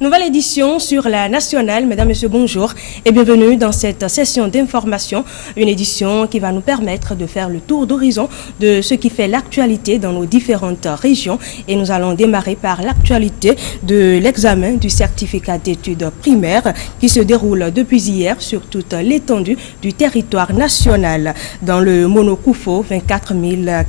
Nouvelle édition sur la nationale. Mesdames, Messieurs, bonjour et bienvenue dans cette session d'information. Une édition qui va nous permettre de faire le tour d'horizon de ce qui fait l'actualité dans nos différentes régions. Et nous allons démarrer par l'actualité de l'examen du certificat d'études primaires qui se déroule depuis hier sur toute l'étendue du territoire national. Dans le Monokoufo, 24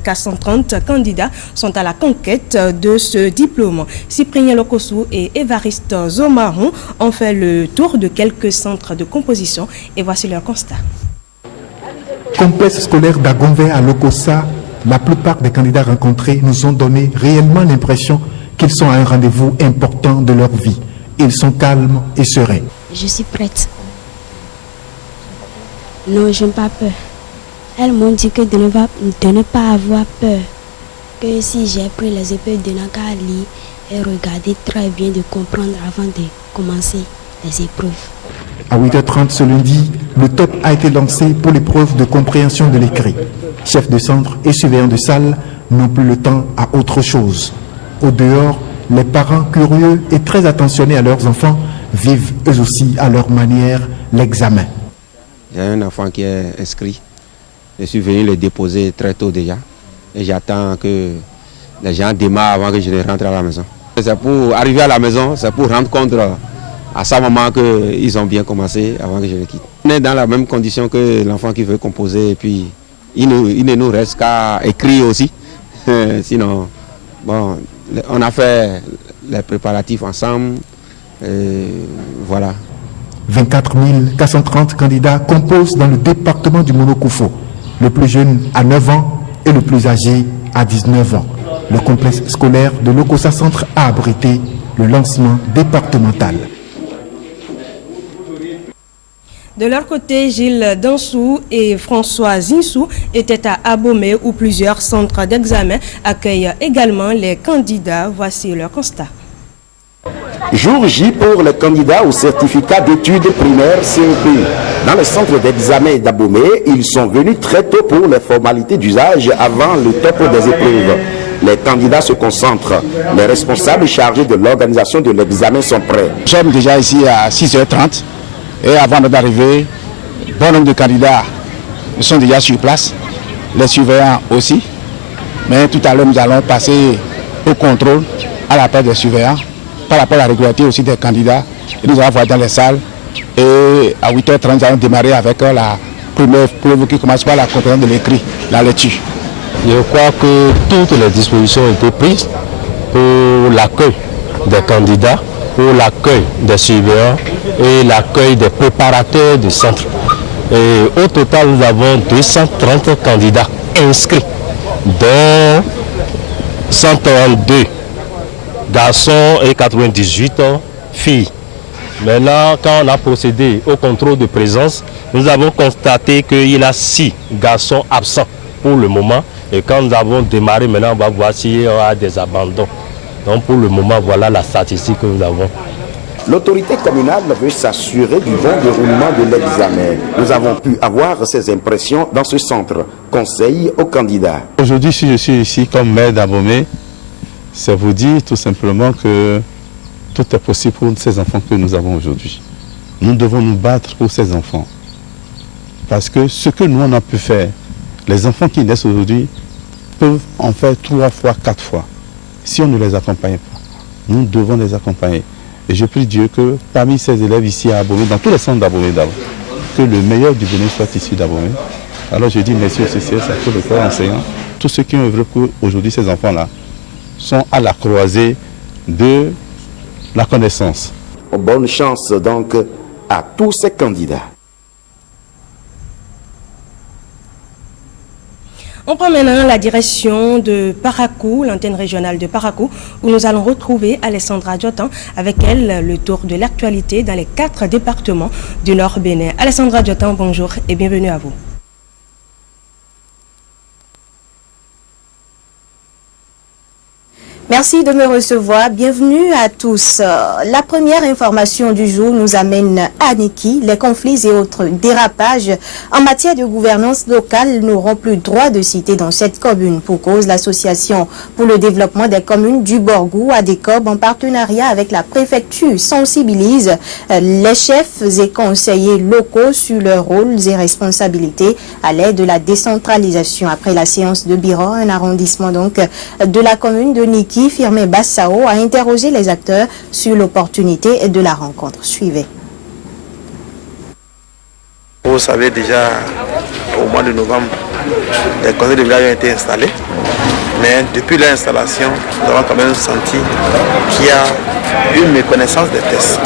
430 candidats sont à la conquête de ce diplôme. Cyprien Lokossou et Évariste Zomaron ont fait le tour de quelques centres de composition et voici leur constat. Complexe scolaire d'Agonvey à Lokossa, la plupart des candidats rencontrés nous ont donné réellement l'impression qu'ils sont à un rendez-vous important de leur vie. Ils sont calmes et sereins. Je suis prête. Non, je n'ai pas peur. Elles m'ont dit que de ne pas avoir peur. Que si j'ai pris les épreuves de Nakali et regarder très bien de comprendre avant de commencer les épreuves. À 8h30 ce lundi, le top a été lancé pour l'épreuve de compréhension de l'écrit. Chefs de centre et surveillants de salle n'ont plus le temps à autre chose. Au dehors, les parents curieux et très attentionnés à leurs enfants vivent eux aussi à leur manière l'examen. J'ai un enfant qui est inscrit. Je suis venu le déposer très tôt déjà. Et j'attends que les gens démarrent avant que je ne rentre à la maison. C'est pour arriver à la maison, c'est pour rendre compte à sa maman qu'ils ont bien commencé avant que je le quitte. On est dans la même condition que l'enfant qui veut composer et puis il ne nous reste qu'à écrire aussi. Sinon, bon, on a fait les préparatifs ensemble. Voilà. 24 430 candidats composent dans le département du Monokoufo. Le plus jeune a 9 ans et le plus âgé a 19 ans. Le complexe scolaire de Lokossa Centre a abrité le lancement départemental. De leur côté, Gilles Dansou et François Zinsou étaient à Abomey où plusieurs centres d'examen accueillent également les candidats. Voici leur constat. Jour J pour les candidats au certificat d'études primaires CEP. Dans le centre d'examen d'Abomey, ils sont venus très tôt pour les formalités d'usage avant le top des épreuves. Les candidats se concentrent. Les responsables chargés de l'organisation de l'examen sont prêts. Nous sommes déjà ici à 6h30 et avant d'arriver, bon nombre de candidats sont déjà sur place, les surveillants aussi. Mais tout à l'heure, nous allons passer au contrôle à la part des surveillants par rapport à la régularité aussi des candidats. Et nous allons voir dans les salles et à 8h30, nous allons démarrer avec la première preuve qui commence par la compréhension de l'écrit, la lecture. Je crois que toutes les dispositions ont été prises pour l'accueil des candidats, pour l'accueil des surveillants et l'accueil des préparateurs du centre. Et au total, nous avons 230 candidats inscrits, dont 132 garçons et 98 filles. Maintenant, quand on a procédé au contrôle de présence, nous avons constaté qu'il y a 6 garçons absents pour le moment. Et quand nous avons démarré, maintenant, on va voir s'il y aura des abandons. Donc pour le moment, voilà la statistique que nous avons. L'autorité communale veut s'assurer du bon déroulement de l'examen. Nous avons pu avoir ces impressions dans ce centre. Conseil aux candidats. Aujourd'hui, si je suis ici comme maire d'Abomey, c'est vous dire tout simplement que tout est possible pour ces enfants que nous avons aujourd'hui. Nous devons nous battre pour ces enfants. Parce que ce que nous on a pu faire, les enfants qui naissent aujourd'hui peuvent en faire 3 fois, 4 fois. Si on ne les accompagne pas, nous devons les accompagner. Et je prie Dieu que parmi ces élèves ici à Abomey, dans tous les centres d'Abomey d'abord, que le meilleur du Bénin soit ici d'Abomey. Alors je dis merci au CCS, à tout le corps enseignant, tous ceux qui ont œuvré pour aujourd'hui ces enfants-là sont à la croisée de la connaissance. Bonne chance donc à tous ces candidats. On prend maintenant la direction de Parakou, l'antenne régionale de Parakou, où nous allons retrouver Alessandra Diotan. Avec elle, le tour de l'actualité dans les 4 départements du Nord Bénin. Alessandra Diotan, bonjour et bienvenue à vous. Merci de me recevoir. Bienvenue à tous. La première information du jour nous amène à Niki. Les conflits et autres dérapages en matière de gouvernance locale n'auront plus droit de citer dans cette commune. Pour cause, l'association pour le développement des communes du Borgou, ADECOB, en partenariat avec la préfecture, sensibilise les chefs et conseillers locaux sur leurs rôles et responsabilités à l'aide de la décentralisation. Après la séance de bureau, un arrondissement donc de la commune de Niki, Firmé Bassao a interrogé les acteurs sur l'opportunité de la rencontre. Suivez. Vous savez déjà, au mois de novembre, les conseils de village ont été installés. Mais depuis l'installation, nous avons quand même senti qu'il y a une méconnaissance des tests.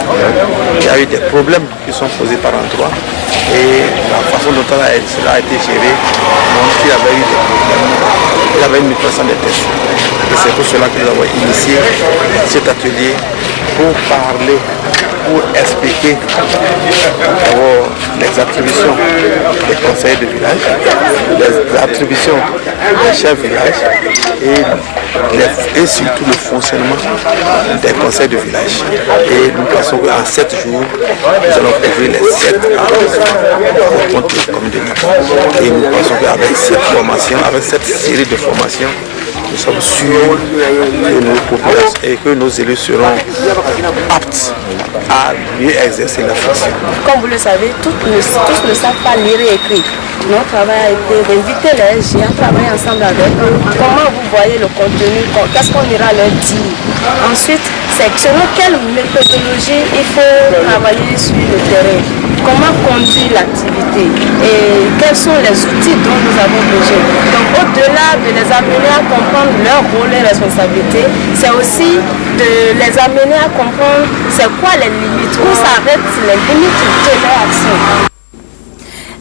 Il y a eu des problèmes qui sont posés par endroits et la façon dont cela a été géré montre qu'il y avait eu des problèmes. Il y avait une méconnaissance des tests. Et c'est pour cela que nous avons initié cet atelier pour parler, pour expliquer d'abord les attributions des conseillers de village, les attributions des chefs de village et surtout le fonctionnement des conseils de village. Et nous pensons qu'en 7 jours, nous allons couvrir les 7 arrondissements au compte de communes de Niki. Et nous pensons qu'avec cette formation, avec cette série de formations, nous sommes sûrs que nos populations et que nos élus seront aptes à mieux exercer la fonction. Comme vous le savez, tous ne savent pas lire et écrire. Notre travail a été d'inviter les gens à travailler ensemble avec eux. Comment vous voyez le contenu, qu'est-ce qu'on ira leur dire. Ensuite, c'est selon quelle méthodologie il faut travailler sur le terrain. Comment conduire l'activité et quels sont les outils dont nous avons besoin. Donc au-delà de les amener à comprendre leur rôle et responsabilités, c'est aussi de les amener à comprendre c'est quoi les limites, où s'arrêtent les limites de leur action.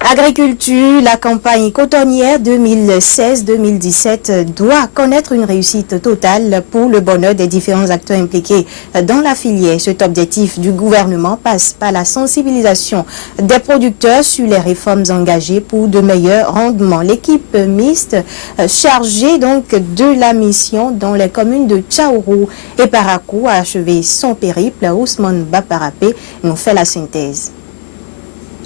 Agriculture, la campagne cotonnière 2016-2017 doit connaître une réussite totale pour le bonheur des différents acteurs impliqués dans la filière. Cet objectif du gouvernement passe par la sensibilisation des producteurs sur les réformes engagées pour de meilleurs rendements. L'équipe mixte chargée donc de la mission dans les communes de Tchaourou et Parakou a achevé son périple. Ousmane Baparapé nous fait la synthèse.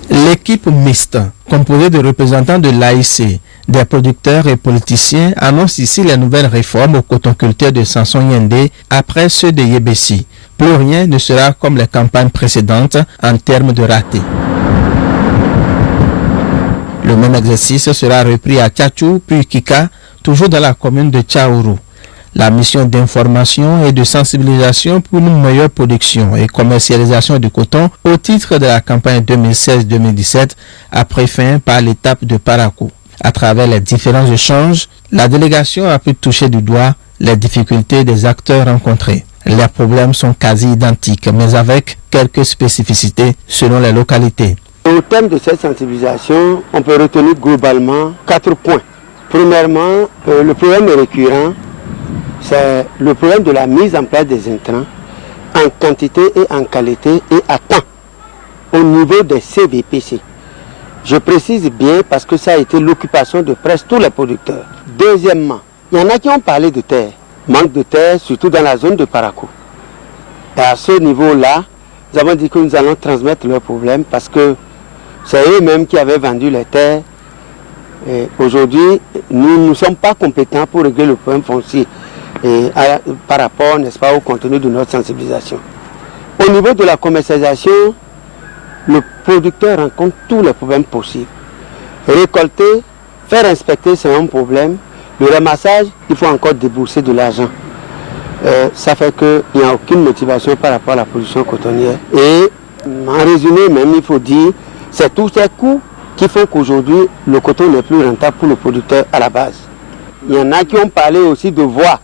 L'équipe mixte, composée de représentants de l'AIC, des producteurs et politiciens, annonce ici les nouvelles réformes au cotonculteur de Samson Yende après ceux de Yébessi. Plus rien ne sera comme les campagnes précédentes en termes de ratés. Le même exercice sera repris à Tchatchou puis Kika, toujours dans la commune de Tchaourou. La mission d'information et de sensibilisation pour une meilleure production et commercialisation du coton au titre de la campagne 2016-2017 a pris fin par l'étape de Parakou. À travers les différents échanges, la délégation a pu toucher du doigt les difficultés des acteurs rencontrés. Les problèmes sont quasi identiques, mais avec quelques spécificités selon les localités. Au thème de cette sensibilisation, on peut retenir globalement 4 points. Premièrement, le problème est récurrent. C'est le problème de la mise en place des intrants en quantité et en qualité et à temps au niveau des CVPC. Je précise bien parce que ça a été l'occupation de presque tous les producteurs. Deuxièmement, il y en a qui ont parlé de terre, manque de terre, surtout dans la zone de Parakou. Et à ce niveau-là, nous avons dit que nous allons transmettre leurs problèmes parce que c'est eux-mêmes qui avaient vendu les terres. Aujourd'hui, nous ne sommes pas compétents pour régler le problème foncier. Par rapport, n'est-ce pas, au contenu de notre sensibilisation. Au niveau de la commercialisation, le producteur rencontre tous les problèmes possibles. Récolter, faire inspecter, c'est un problème. Le ramassage, il faut encore débourser de l'argent. Ça fait qu'il n'y a aucune motivation par rapport à la production cotonnière. Et en résumé même, il faut dire, c'est tous ces coûts qui font qu'aujourd'hui, le coton n'est plus rentable pour le producteur à la base. Il y en a qui ont parlé aussi de voies.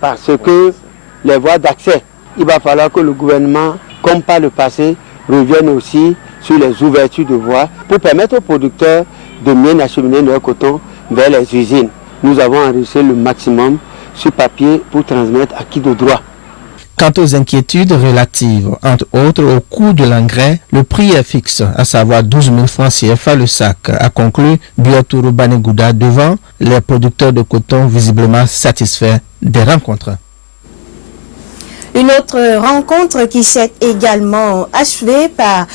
Parce que les voies d'accès, il va falloir que le gouvernement, comme par le passé, revienne aussi sur les ouvertures de voies pour permettre aux producteurs de mieux acheminer leur coton vers les usines. Nous avons enregistré le maximum sur papier pour transmettre à qui de droit. Quant aux inquiétudes relatives, entre autres, au coût de l'engrais, le prix est fixe, à savoir 12 000 francs CFA le sac, a conclu Bioturu Banegouda devant les producteurs de coton visiblement satisfaits des rencontres. Une autre rencontre qui s'est également achevée par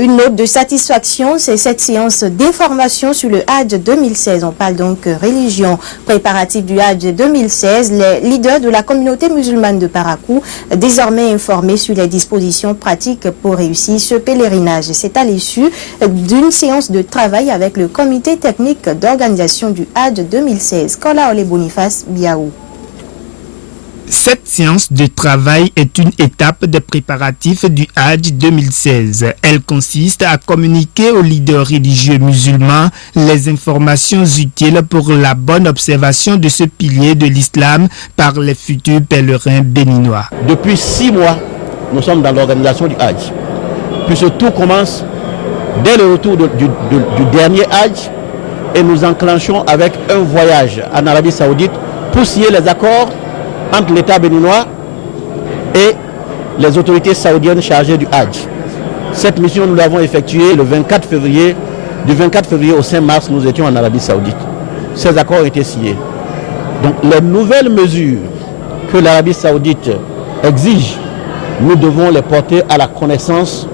une note de satisfaction, c'est cette séance d'information sur le Hajj 2016. On parle donc religion préparative du Hajj 2016. Les leaders de la communauté musulmane de Parakou, désormais informés sur les dispositions pratiques pour réussir ce pèlerinage. C'est à l'issue d'une séance de travail avec le comité technique d'organisation du Hajj 2016. Kola Ole Boniface Biaou. Cette séance de travail est une étape des préparatifs du Hajj 2016. Elle consiste à communiquer aux leaders religieux musulmans les informations utiles pour la bonne observation de ce pilier de l'islam par les futurs pèlerins béninois. Depuis 6 mois, nous sommes dans l'organisation du Hajj. Puisque tout commence dès le retour du dernier Hajj et nous enclenchons avec un voyage en Arabie Saoudite pour signer les accords entre l'État béninois et les autorités saoudiennes chargées du Hajj. Cette mission, nous l'avons effectuée le 24 février. Du 24 février au 5 mars, nous étions en Arabie Saoudite. Ces accords ont été signés. Donc, les nouvelles mesures que l'Arabie Saoudite exige, nous devons les porter à la connaissance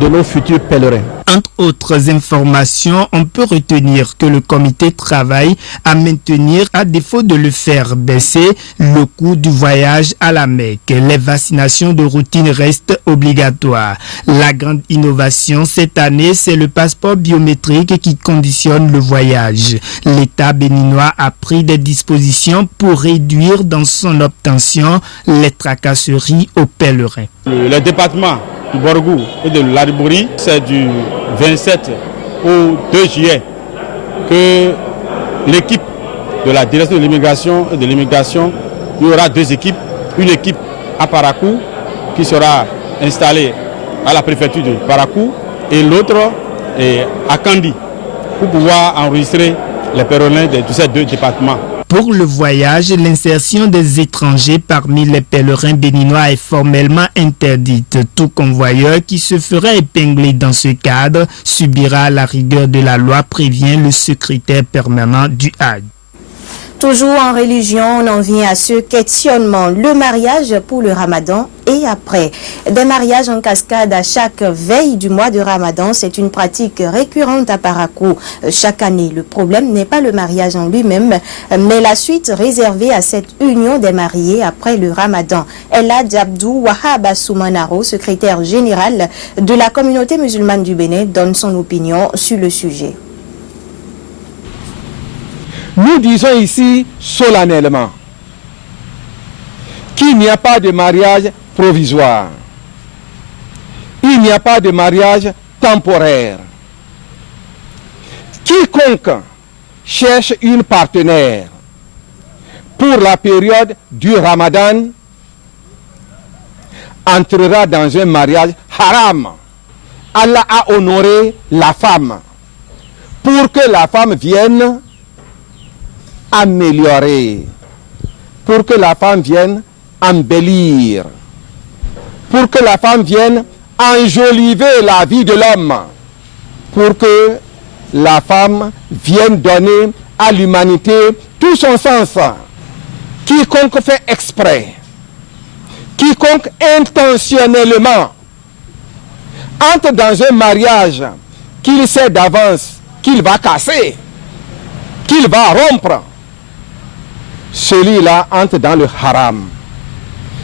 de nos futurs pèlerins. Entre autres informations, on peut retenir que le comité travaille à maintenir, à défaut de le faire baisser, le coût du voyage à la Mecque. Les vaccinations de routine restent obligatoires. La grande innovation cette année, c'est le passeport biométrique qui conditionne le voyage. L'État béninois a pris des dispositions pour réduire dans son obtention les tracasseries aux pèlerins. Le département du Borgou et de l'Aribouri, c'est du 27 au 2 juillet que l'équipe de la direction de l'immigration et de l'immigration, il y aura 2 équipes, une équipe à Parakou qui sera installée à la préfecture de Parakou et l'autre à Kandi pour pouvoir enregistrer les pèlerins de tous ces 2 départements. Pour le voyage, l'insertion des étrangers parmi les pèlerins béninois est formellement interdite. Tout convoyeur qui se ferait épingler dans ce cadre subira la rigueur de la loi, prévient le secrétaire permanent du Hajj. Toujours en religion, on en vient à ce questionnement. Le mariage pour le Ramadan et après. Des mariages en cascade à chaque veille du mois de Ramadan, c'est une pratique récurrente à Parakou chaque année. Le problème n'est pas le mariage en lui-même, mais la suite réservée à cette union des mariés après le Ramadan. Elad Abdou Wahab Soumanaro, secrétaire général de la communauté musulmane du Bénin, donne son opinion sur le sujet. Nous disons ici solennellement qu'il n'y a pas de mariage provisoire. Il n'y a pas de mariage temporaire. Quiconque cherche une partenaire pour la période du Ramadan entrera dans un mariage haram. Allah a honoré la femme pour que la femme vienne améliorer, pour que la femme vienne embellir, pour que la femme vienne enjoliver la vie de l'homme, pour que la femme vienne donner à l'humanité tout son sens. Quiconque fait exprès, quiconque intentionnellement entre dans un mariage qu'il sait d'avance qu'il va casser, qu'il va rompre, celui-là entre dans le haram.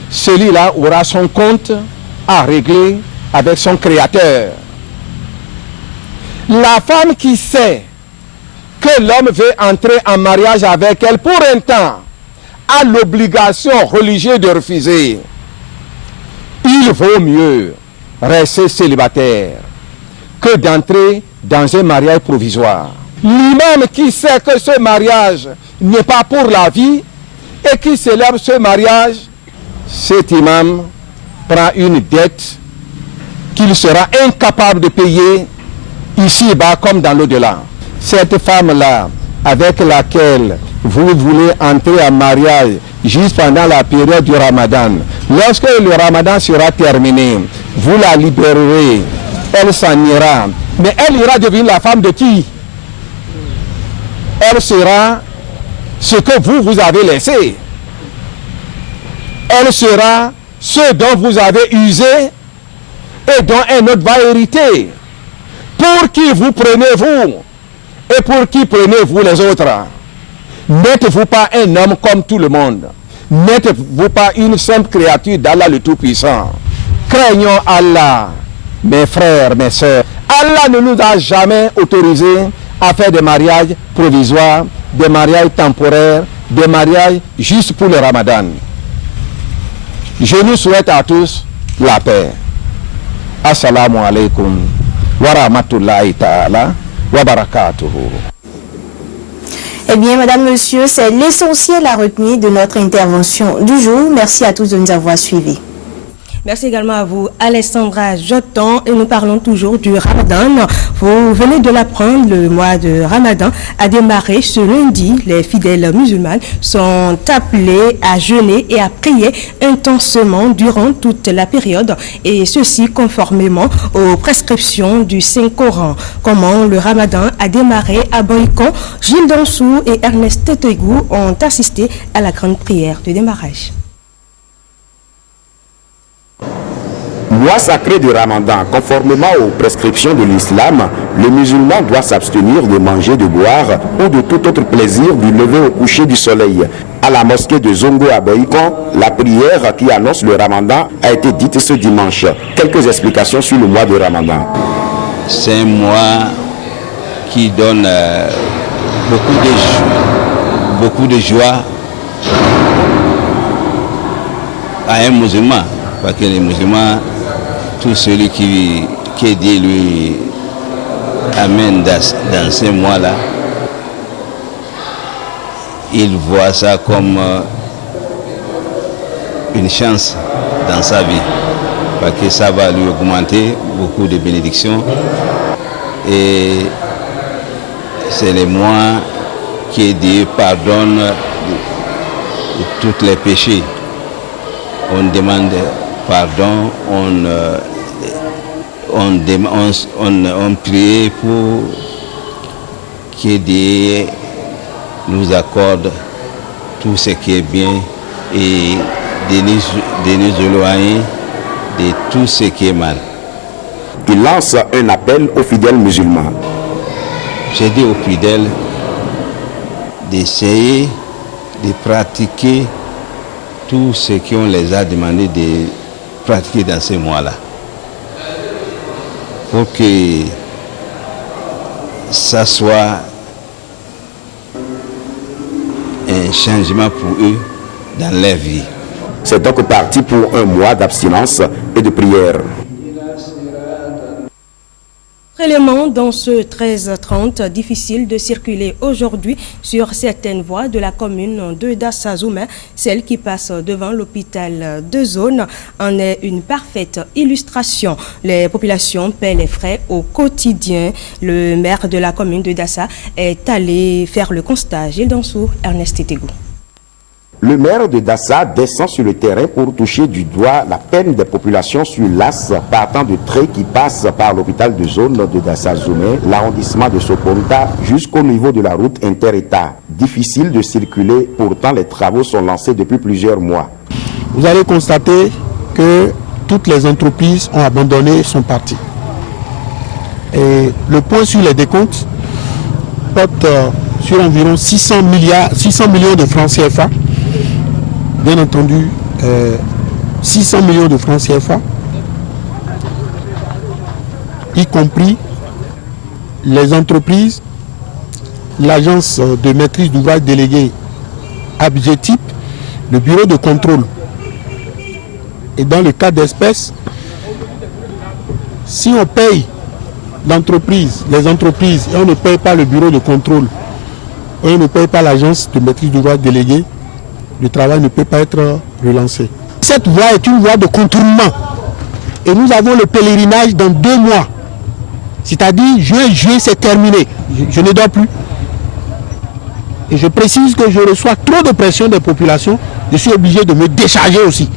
Celui-là aura son compte à régler avec son créateur. La femme qui sait que l'homme veut entrer en mariage avec elle pour un temps a l'obligation religieuse de refuser. Il vaut mieux rester célibataire que d'entrer dans un mariage provisoire. L'imam qui sait que ce mariage n'est pas pour la vie et qui célèbre ce mariage, cet imam prend une dette qu'il sera incapable de payer ici-bas comme dans l'au-delà. Cette femme-là, avec laquelle vous voulez entrer en mariage juste pendant la période du Ramadan, Lorsque le ramadan sera terminé, vous la libérerez, elle s'en ira. Mais elle ira devenir la femme de qui? Elle sera ce que vous avez laissé. Elle sera ce dont vous avez usé et dont un autre va hériter. Pour qui vous prenez-vous et pour qui prenez-vous les autres? N'êtes-vous pas un homme comme tout le monde? N'êtes-vous pas une simple créature d'Allah le Tout-Puissant? Craignons Allah, mes frères, mes sœurs. Allah ne nous a jamais autorisé à faire des mariages provisoires, des mariages temporaires, des mariages juste pour le Ramadan. Je nous souhaite à tous la paix. Assalamu alaikum wa rahmatullahi ta'ala wa barakatuhu. Eh bien, madame, monsieur, c'est l'essentiel à retenir de notre intervention du jour. Merci à tous de nous avoir suivis. Merci également à vous, Alessandra Jotan, et nous parlons toujours du Ramadan. Vous venez de l'apprendre, le mois de Ramadan a démarré ce lundi. Les fidèles musulmans sont appelés à jeûner et à prier intensément durant toute la période, et ceci conformément aux prescriptions du Saint-Coran. Comment le Ramadan a démarré à Boycon, Gilles Dansou et Ernest Tetegou ont assisté à la grande prière de démarrage. Mois sacré du Ramadan, conformément aux prescriptions de l'islam, le musulman doit s'abstenir de manger, de boire ou de tout autre plaisir du lever au coucher du soleil. À la mosquée de Zongo à Boycon, la prière qui annonce le Ramadan a été dite ce dimanche. Quelques explications sur le mois de Ramadan. C'est un mois qui donne beaucoup de joie à un musulman, parce que les musulmans, tout celui qui Dieu lui amène dans ces mois-là, il voit ça comme une chance dans sa vie, parce que ça va lui augmenter beaucoup de bénédictions, et c'est les mois qui Dieu pardonne tous les péchés. On demande pardon, on prie pour que Dieu nous accorde tout ce qui est bien et de nous éloigner de tout ce qui est mal. Il lance un appel aux fidèles musulmans. J'ai dit aux fidèles d'essayer de pratiquer tout ce qu'on les a demandé de pratiquer dans ces mois-là, pour que ça soit un changement pour eux dans leur vie. C'est donc parti pour un mois d'abstinence et de prière. Élément dans ce 13h30, difficile de circuler aujourd'hui sur certaines voies de la commune de Dassa-Zoumé. Celle qui passe devant l'hôpital de zone en est une parfaite illustration. Les populations paient les frais au quotidien. Le maire de la commune de Dassa est allé faire le constat. Gilles Dansou, Ernest Tetegou. Le maire de Dassa descend sur le terrain pour toucher du doigt la peine des populations sur l'as partant de traits qui passent par l'hôpital de zone de Dassa-Zoumé, l'arrondissement de Soponta, jusqu'au niveau de la route inter-État. Difficile de circuler, pourtant les travaux sont lancés depuis plusieurs mois. Vous allez constater que toutes les entreprises ont abandonné et sont parties. Et le point sur les décomptes porte sur environ 600 millions de francs CFA. Bien entendu, 600 millions de francs CFA, y compris les entreprises, l'agence de maîtrise d'ouvrage déléguée ABGETIP, le bureau de contrôle. Et dans le cas d'espèce, si on paye les entreprises, et on ne paye pas le bureau de contrôle, et on ne paye pas l'agence de maîtrise d'ouvrage déléguée, le travail ne peut pas être relancé. Cette voie est une voie de contournement. Et nous avons le pèlerinage dans 2 mois. C'est-à-dire, juin, c'est terminé. Je ne dors plus. Et je précise que je reçois trop de pression des populations. Je suis obligé de me décharger aussi.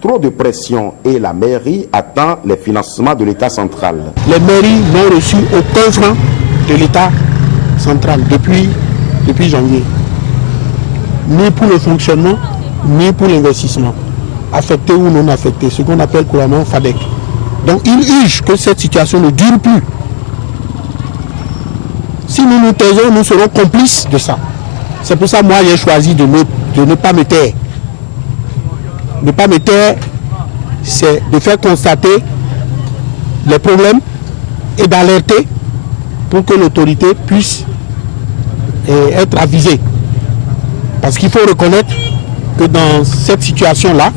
Trop de pression et la mairie attend les financements de l'État central. Les mairies n'ont reçu aucun franc de l'État central depuis janvier. Ni pour le fonctionnement, ni pour l'investissement. Affecté ou non affecté, ce qu'on appelle couramment FADEC. Donc il urge que cette situation ne dure plus. Si nous nous taisons, nous serons complices de ça. C'est pour ça que moi j'ai choisi de ne pas me taire. Ne pas me taire, c'est de faire constater les problèmes et d'alerter pour que l'autorité puisse être avisée. Parce qu'il faut reconnaître que dans cette situation-là,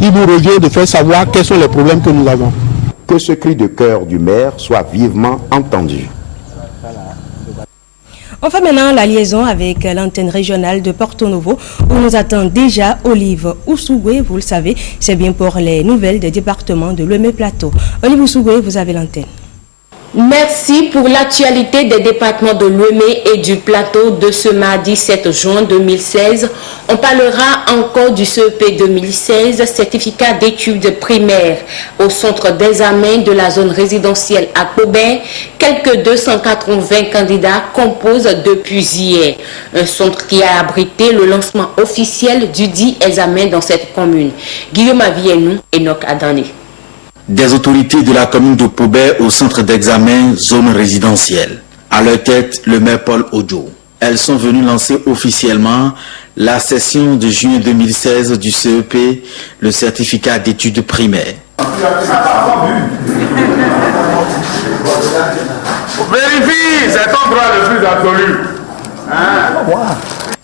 il nous revient de faire savoir quels sont les problèmes que nous avons. Que ce cri de cœur du maire soit vivement entendu. On fait maintenant la liaison avec l'antenne régionale de Porto Novo où nous attend déjà Olive Oussougoué. Vous le savez, c'est bien pour les nouvelles des départements de Lomé Plateau. Olive Oussougoué, vous avez l'antenne. Merci pour l'actualité des départements de Lomé et du Plateau de ce mardi 7 juin 2016. On parlera encore du CEP 2016, certificat d'études primaires au centre d'examen de la zone résidentielle à Cobin. Quelques 280 candidats composent depuis hier. Un centre qui a abrité le lancement officiel du dit examen dans cette commune. Guillaume Avienou et Enoch Adane. Des autorités de la commune de Pobé au centre d'examen zone résidentielle. À leur tête, le maire Paul Ojo. Elles sont venues lancer officiellement la session de juin 2016 du CEP, le certificat d'études primaires. Vérifie, c'est ton droit le plus absolu.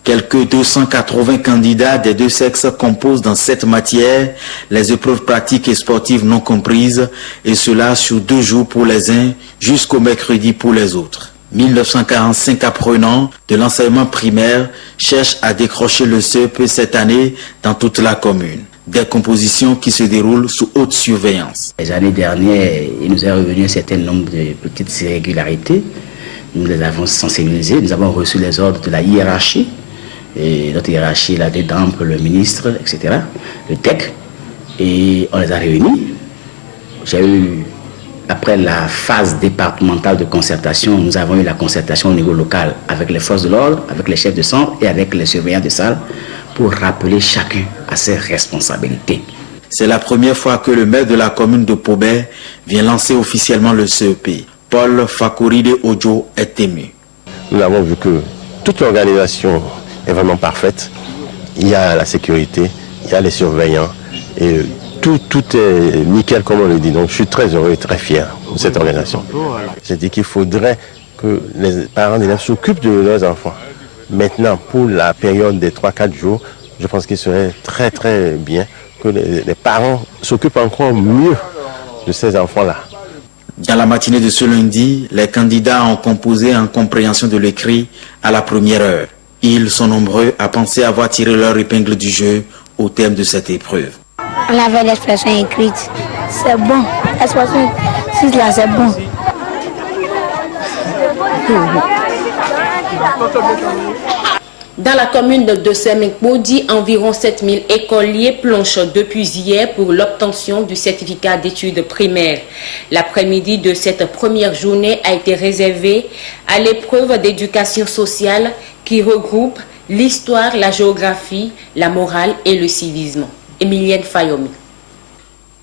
Quelques 280 candidats des deux sexes composent dans cette matière les épreuves pratiques et sportives non comprises, et cela sur 2 jours pour les uns jusqu'au mercredi pour les autres. 1945 apprenants de l'enseignement primaire cherchent à décrocher le CEP cette année dans toute la commune. Des compositions qui se déroulent sous haute surveillance. Les années dernières, il nous est revenu un certain nombre de petites irrégularités. Nous les avons sensibilisées, nous avons reçu les ordres de la hiérarchie. Et notre hiérarchie l'avait d'ample, le ministre, etc., le TEC, et on les a réunis. J'ai eu, après la phase départementale de concertation, nous avons eu la concertation au niveau local avec les forces de l'ordre, avec les chefs de centre et avec les surveillants de salle pour rappeler chacun à ses responsabilités. C'est la première fois que le maire de la commune de Pobé vient lancer officiellement le CEP. Paul Fakouride Ojo est ému. Nous avons vu que toute l'organisation est vraiment parfaite. Il y a la sécurité, il y a les surveillants et tout est nickel comme on le dit. Donc je suis très heureux et très fier de cette organisation. J'ai dit qu'il faudrait que les parents d'élèves s'occupent de leurs enfants. Maintenant, pour la période des 3-4 jours, je pense qu'il serait très très bien que les parents s'occupent encore mieux de ces enfants-là. Dans la matinée de ce lundi, les candidats ont composé en compréhension de l'écrit à la première heure. Ils sont nombreux à penser avoir tiré leur épingle du jeu au terme de cette épreuve. On avait l'expression écrite. C'est bon. L'expression écrite là, c'est bon. Dans la commune de Semekbodi, environ 7000 écoliers planchent depuis hier pour l'obtention du certificat d'études primaires. L'après-midi de cette première journée a été réservé à l'épreuve d'éducation sociale qui regroupe l'histoire, la géographie, la morale et le civisme. Emilienne Fayomi.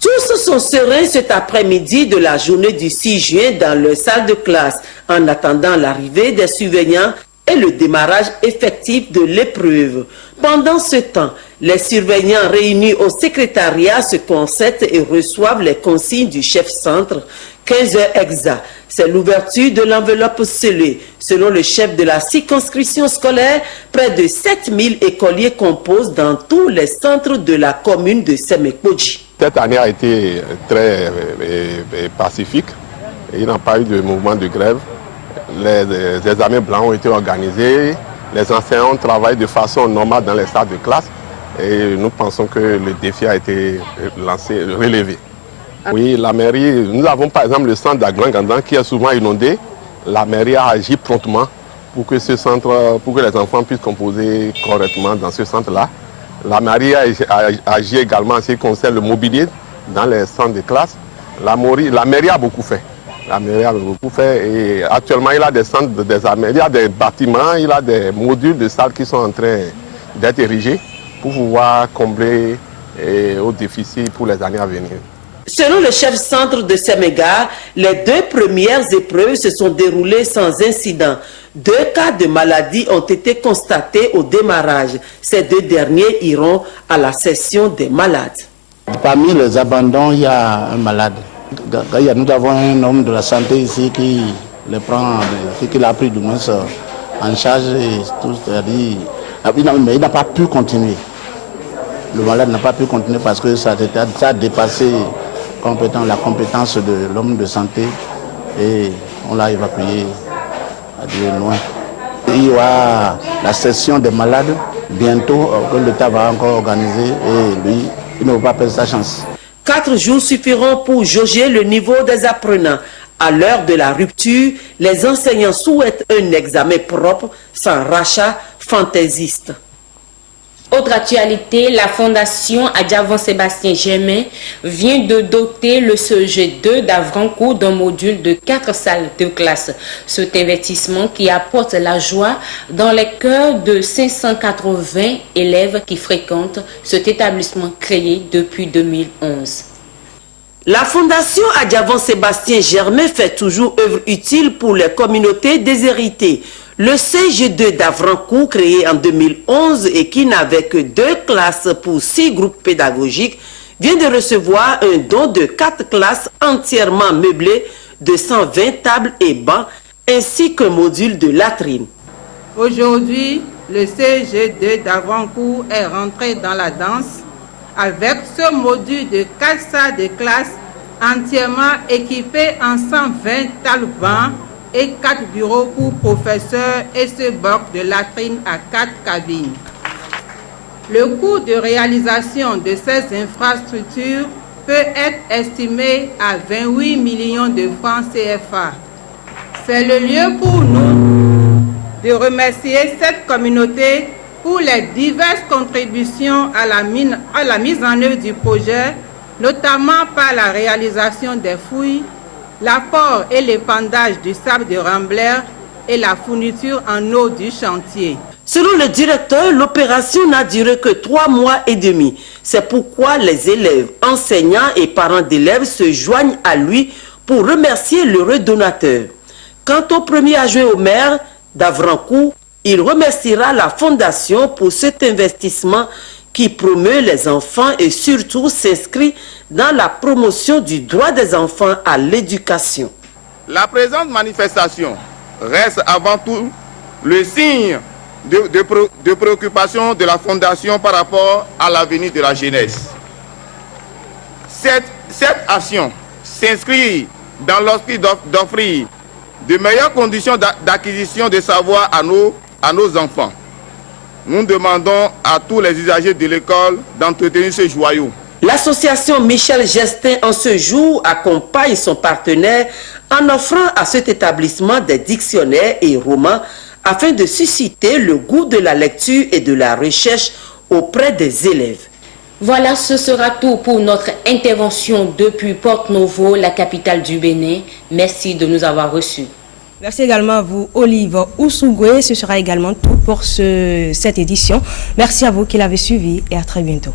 Tous sont sereins cet après-midi de la journée du 6 juin dans leur salle de classe en attendant l'arrivée des surveillants et le démarrage effectif de l'épreuve. Pendant ce temps, les surveillants réunis au secrétariat se concertent et reçoivent les consignes du chef centre. 15 heures exact, c'est l'ouverture de l'enveloppe scellée. Selon le chef de la circonscription scolaire, près de 7000 écoliers composent dans tous les centres de la commune de Semekbodi. Cette année a été très pacifique. Il n'y a pas eu de mouvement de grève. Les examens blancs ont été organisés. Les enseignants travaillent de façon normale dans les salles de classe. Et nous pensons que le défi a été relevé. Oui, la mairie, nous avons par exemple le centre d'Aglan-Gandan qui est souvent inondé. La mairie a agi promptement pour que ce centre, pour que les enfants puissent composer correctement dans ce centre-là. La mairie agit également en ce qui concerne le mobilier dans les centres de classe. La mairie a beaucoup fait. La mairie a beaucoup fait et actuellement il y a des centres il y a des bâtiments, il y a des modules de salles qui sont en train d'être érigés pour pouvoir combler au déficit pour les années à venir. Selon le chef centre de Séméga, les 2 premières épreuves se sont déroulées sans incident. 2 cas de maladie ont été constatés au démarrage. Ces 2 derniers iront à la session des malades. Parmi les abandons, il y a un malade. Nous avons un homme de la santé ici qui les prend, qui l'a pris du moins en charge et tout, c'est-à-dire, mais il n'a pas pu continuer. Le malade n'a pas pu continuer parce que ça a dépassé la compétence de l'homme de santé et on l'a évacué à Dieu loin. Il y aura la session des malades bientôt que l'État va encore organiser et lui, il ne va pas perdre sa chance. 4 jours suffiront pour jauger le niveau des apprenants. À l'heure de la rupture, les enseignants souhaitent un examen propre, sans rachat fantaisiste. Autre actualité, la Fondation Adjavant Sébastien Germain vient de doter le CEG2 d'Avrancourt d'un module de 4 salles de classe. Cet investissement qui apporte la joie dans les cœurs de 580 élèves qui fréquentent cet établissement créé depuis 2011. La Fondation Adjavant Sébastien Germain fait toujours œuvre utile pour les communautés déshéritées. Le CG2 d'Avrancourt, créé en 2011 et qui n'avait que 2 classes pour 6 groupes pédagogiques, vient de recevoir un don de 4 classes entièrement meublées de 120 tables et bancs, ainsi qu'un module de latrine. Aujourd'hui, le CG2 d'Avrancourt est rentré dans la danse avec ce module de 4 salles de classe entièrement équipées en 120 tables bancs et 4 bureaux pour professeurs et ce bloc de latrine à 4 cabines. Le coût de réalisation de ces infrastructures peut être estimé à 28 millions de francs CFA. C'est le lieu pour nous de remercier cette communauté pour les diverses contributions à la mise en œuvre du projet, notamment par la réalisation des fouilles, l'apport et l'épandage du sable de Rambler et la fourniture en eau du chantier. Selon le directeur, l'opération n'a duré que 3 mois et demi. C'est pourquoi les élèves, enseignants et parents d'élèves se joignent à lui pour remercier l'heureux donateur. Quant au premier adjoint au maire d'Avrancourt, il remerciera la Fondation pour cet investissement qui promeut les enfants et surtout s'inscrit dans la promotion du droit des enfants à l'éducation. La présente manifestation reste avant tout le signe de préoccupation de la Fondation par rapport à l'avenir de la jeunesse. Cette action s'inscrit dans l'esprit d'offrir de meilleures conditions d'acquisition de savoir à nos enfants. Nous demandons à tous les usagers de l'école d'entretenir ce joyau. L'association Michel Gestin en ce jour accompagne son partenaire en offrant à cet établissement des dictionnaires et romans afin de susciter le goût de la lecture et de la recherche auprès des élèves. Voilà, ce sera tout pour notre intervention depuis Porto-Novo, la capitale du Bénin. Merci de nous avoir reçus. Merci également à vous, Olive Ousougoué. Ce sera également tout pour cette édition. Merci à vous qui l'avez suivi et à très bientôt.